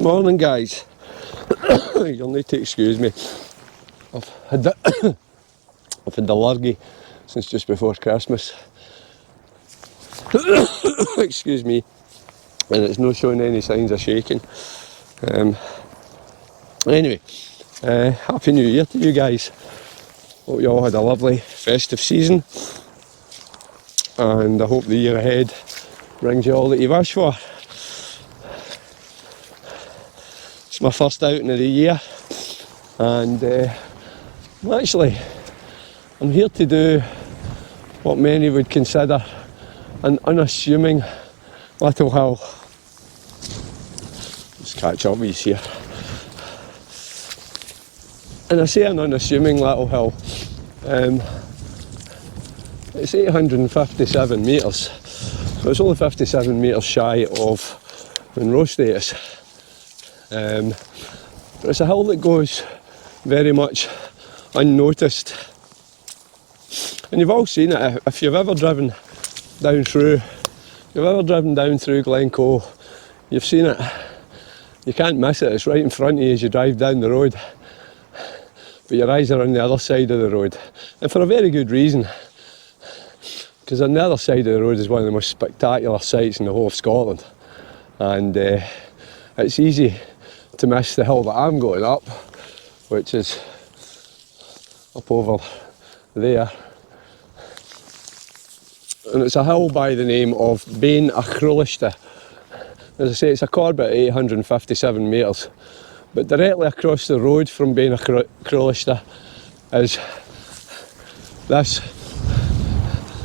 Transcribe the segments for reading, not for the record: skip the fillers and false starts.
Good morning, guys. You'll need to excuse me. I've had the lurgy since just before Christmas. Excuse me. And it's not showing any signs of shaking. Anyway, Happy New Year to you guys. Hope you all had a lovely festive season. And I hope the year ahead brings you all that you wish for. It's my first outing of the year, and I'm here to do what many would consider an unassuming little hill. Let's catch up with you here. And I say an unassuming little hill. It's 857 metres, so it's only 57 metres shy of Monroe status. But it's a hill that goes very much unnoticed. And you've all seen it if you've ever driven down through Glencoe, you've seen it. You can't miss it, it's right in front of you as you drive down the road. But your eyes are on the other side of the road. And for a very good reason. Because on the other side of the road is one of the most spectacular sights in the whole of Scotland. And it's easy to miss the hill that I'm going up, which is up over there. And it's a hill by the name of Beinn. As I say, it's a corbett at 857 metres. But directly across the road from Beinn is this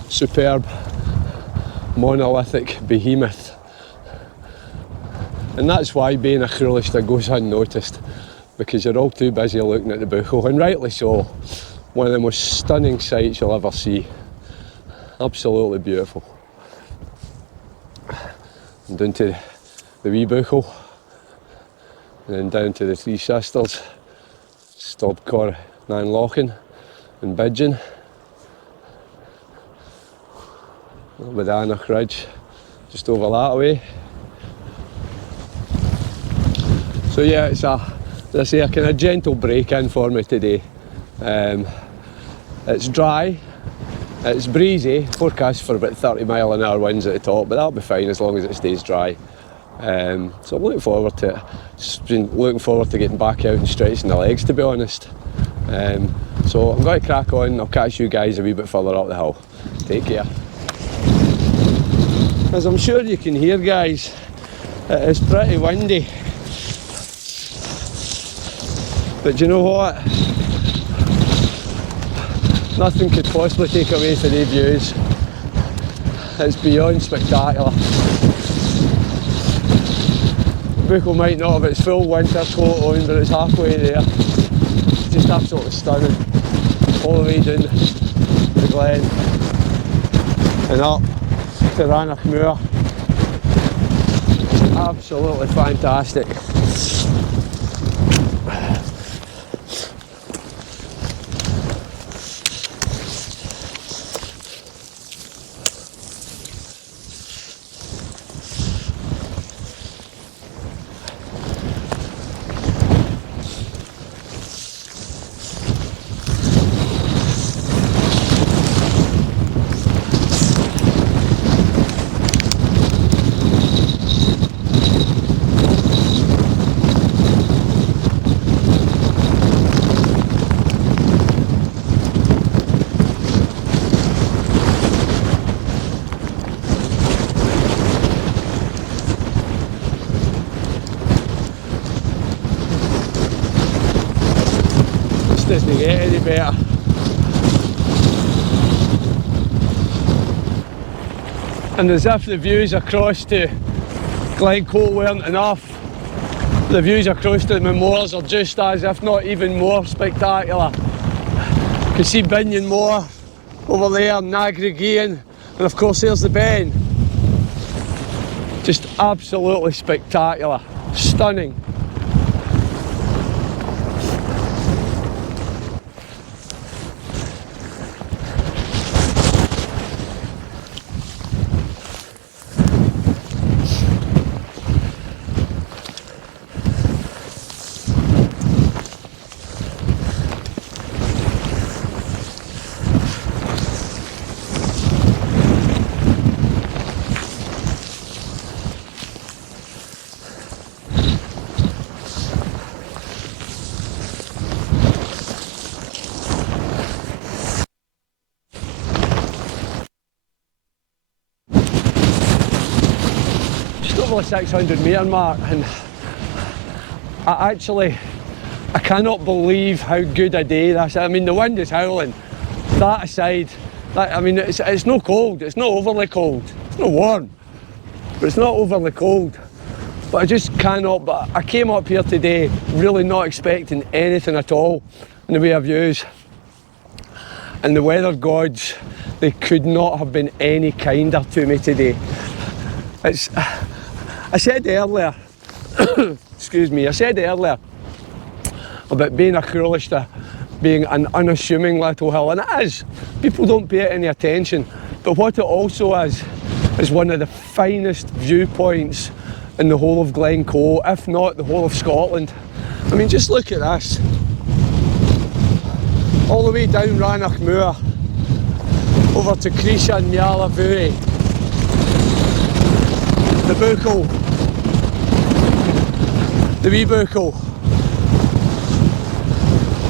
superb monolithic behemoth. And that's why Beinn goes unnoticed, because you're all too busy looking at the Buchel, and rightly so. One of the most stunning sights you'll ever see. Absolutely beautiful. And down to the wee Buchel, and then down to the Three Sisters, Stobcor, Nanlochan and Bidgeon. Badannach Ridge, just over that way. So yeah, it's a kind of gentle break-in for me today. It's dry, it's breezy, forecast for about 30-mile-an-hour winds at the top, but that'll be fine as long as it stays dry. So I'm looking forward to it. Just been looking forward to getting back out and stretching the legs, to be honest. So I'm going to crack on. I'll catch you guys a wee bit further up the hill. Take care. As I'm sure you can hear, guys, it is pretty windy. But you know what? Nothing could possibly take away from the views. It's beyond spectacular. Buchel might not have its full winter coat on, but it's halfway there. It's just absolutely stunning. All the way down the glen and up to Rannoch Moor. Absolutely fantastic. Doesn't get any better. And as if the views across to Glencoe weren't enough, the views across to the Moors are just as, if not even more spectacular. You can see Beinn Moor over there, Nagragean, and of course there's the Beinn. Just absolutely spectacular, stunning. over the 600 metre mark, and I cannot believe how good a day this is. I mean, the wind is howling. That aside, I mean, it's no cold, it's not overly cold, it's not warm, but it's not overly cold. But I just cannot, but I came up here today really not expecting anything at all in the way of views. And the weather gods, they could not have been any kinder to me today. I said earlier, excuse me, I said earlier about being a Cruelista, being an unassuming little hill, and it is. People don't pay it any attention, but what it also is one of the finest viewpoints in the whole of Glencoe, if not the whole of Scotland. I mean, just look at this. All the way down Rannoch Moor, over to Creesha and Mialavui, the Buchel, the wee Buchel,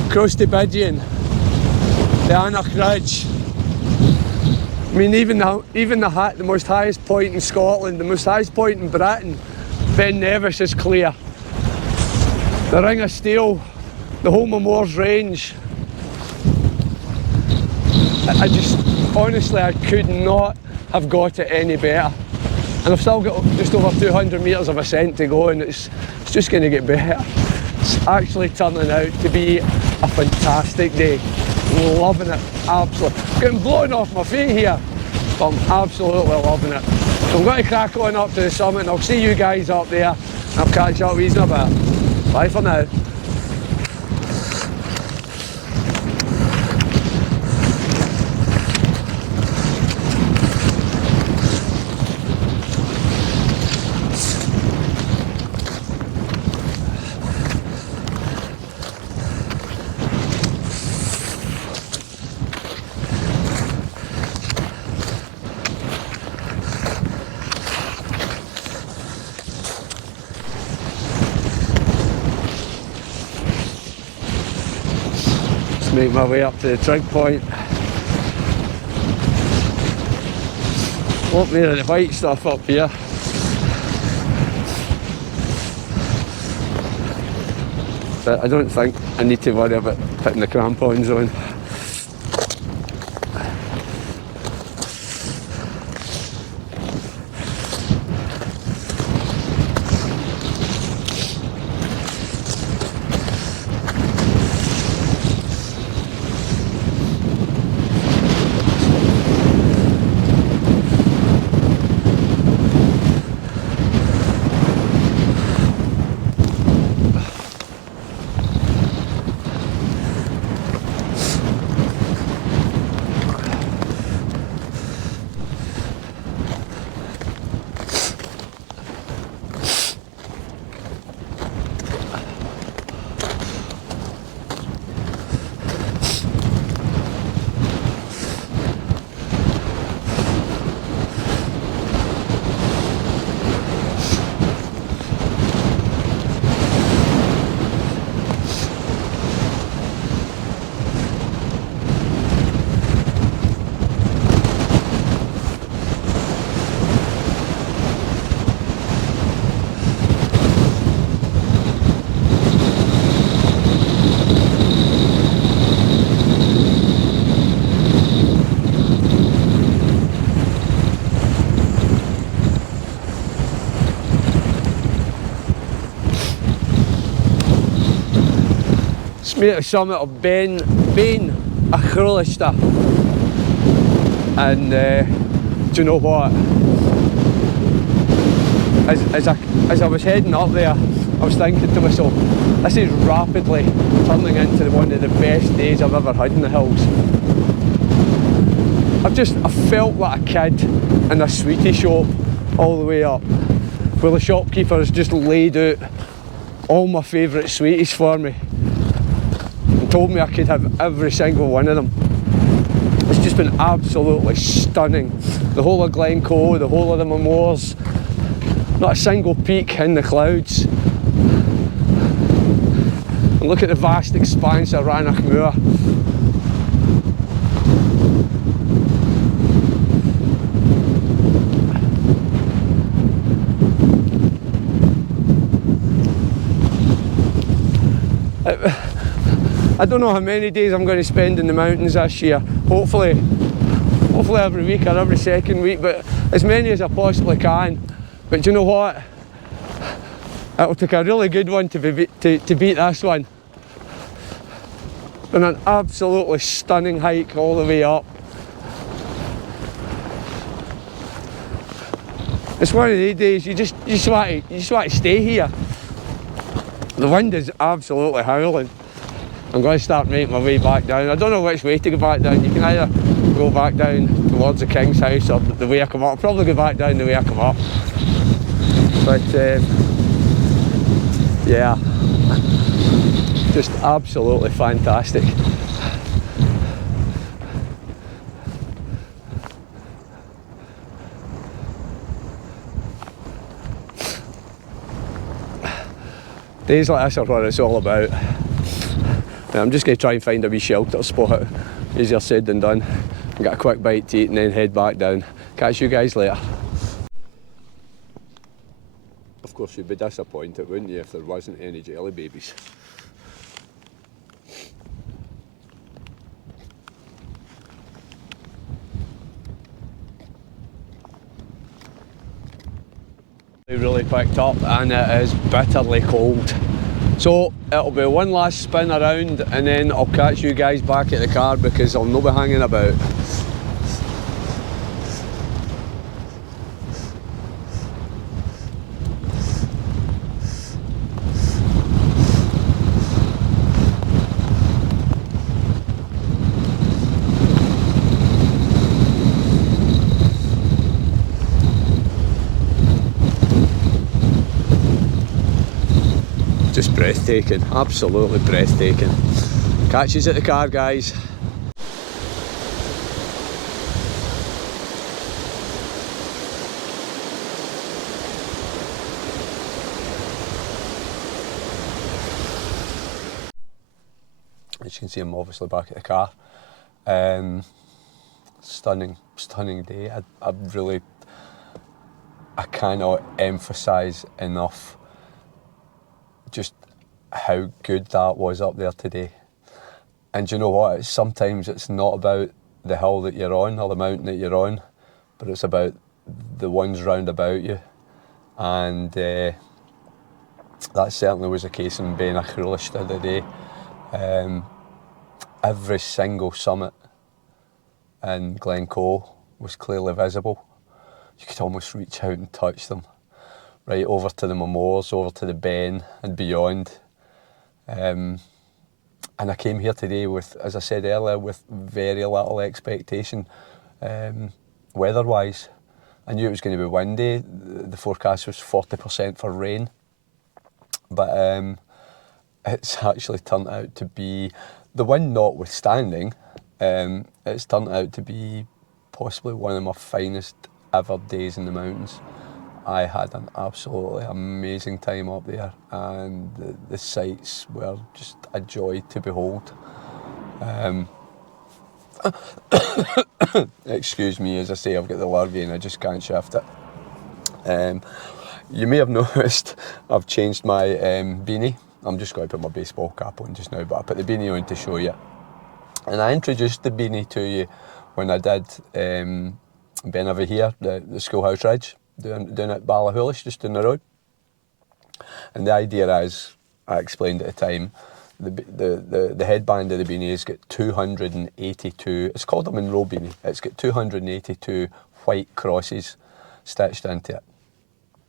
across to Beinn, the Anach Ridge. I mean, even the most highest point in Scotland, the most highest point in Britain, Ben Nevis is clear. The Ring of Steel, the Home of Moors Range. I just, honestly, I could not have got it any better. And I've still got just over 200 metres of ascent to go, and it's just going to get better. It's actually turning out to be a fantastic day. Loving it, absolutely. Getting blown off my feet here, but I'm absolutely loving it. So I'm going to crack on up to the summit, and I'll see you guys up there, and I'll catch up with you in a bit. Bye for now. Make my way up to the trig point. Won't be the white stuff up here. But I don't think I need to worry about putting the crampons on. Me at the summit of Beinn, a Cruelista, and do you know what? As I was heading up there, I was thinking to myself, this is rapidly turning into one of the best days I've ever had in the hills. I felt like a kid in a sweetie shop all the way up, where the shopkeeper has just laid out all my favourite sweeties for me. Told me I could have every single one of them. It's just been absolutely stunning. The whole of Glencoe, the whole of the Moors, not a single peak in the clouds. And look at the vast expanse of Rannoch Moor. I don't know how many days I'm going to spend in the mountains this year. Hopefully every week or every second week, but as many as I possibly can. But do you know what? It'll take a really good one to beat this one. And an absolutely stunning hike all the way up. It's one of these days you just want to stay here. The wind is absolutely howling. I'm going to start making my way back down. I don't know which way to go back down. You can either go back down towards the King's house or the way I come up. I'll probably go back down the way I come up. But yeah, just absolutely fantastic. Days like this are what it's all about. I'm just going to try and find a wee shelter spot. Easier said than done. Get a quick bite to eat and then head back down. Catch you guys later. Of course you'd be disappointed, wouldn't you, if there wasn't any jelly babies. Really picked up and it is bitterly cold. So it'll be one last spin around and then I'll catch you guys back at the car because I'll not be hanging about. Just breathtaking, absolutely breathtaking. Catch yous at the car, guys. As you can see, I'm obviously back at the car. Stunning day. I cannot emphasise enough just how good that was up there today. And you know what, sometimes it's not about the hill that you're on or the mountain that you're on, but it's about the ones round about you. And that certainly was the case in Beinn the day. Every single summit in Glencoe was clearly visible. You could almost reach out and touch them. Right over to the Moors, over to the Beinn and beyond. And I came here today with, as I said earlier, with very little expectation weather-wise. I knew it was going to be windy. The forecast was 40% for rain. But it's actually turned out to be, the wind notwithstanding, it's turned out to be possibly one of my finest ever days in the mountains. I had an absolutely amazing time up there and the sights were just a joy to behold. Excuse me, as I say, I've got the lurgy and I just can't shift it. You may have noticed I've changed my beanie. I'm just going to put my baseball cap on just now, but I put the beanie on to show you. And I introduced the beanie to you when I did Beinn over here, the Schoolhouse Ridge. Down at Ballachulish, just down the road. And the idea is, I explained at the time, the headband of the beanie has got 282, it's called a Monroe beanie, it's got 282 white crosses stitched into it.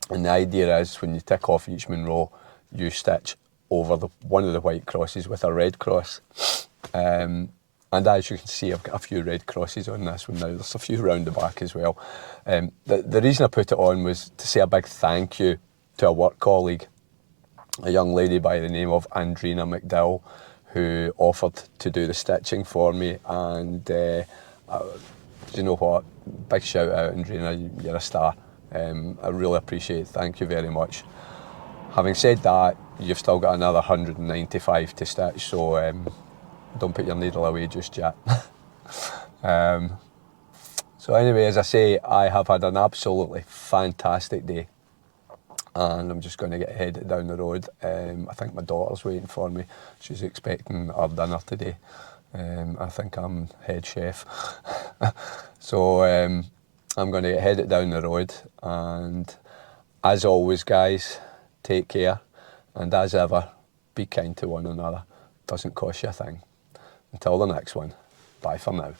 And the idea is, when you tick off each Monroe, you stitch over one of the white crosses with a red cross. And as you can see, I've got a few red crosses on this one now. There's a few round the back as well. The reason I put it on was to say a big thank you to a work colleague, a young lady by the name of Andrina McDowell, who offered to do the stitching for me. And you know what? Big shout out, Andrina, you're a star. I really appreciate it. Thank you very much. Having said that, you've still got another 195 to stitch, so don't put your needle away just yet. So anyway, as I say, I have had an absolutely fantastic day. and I'm just going to get headed down the road. I think my daughter's waiting for me. She's expecting our dinner today. I think I'm head chef. So I'm going to get headed down the road, and as always, guys, take care, and as ever, be kind to one another. Doesn't cost you a thing. Until the next one, bye for now.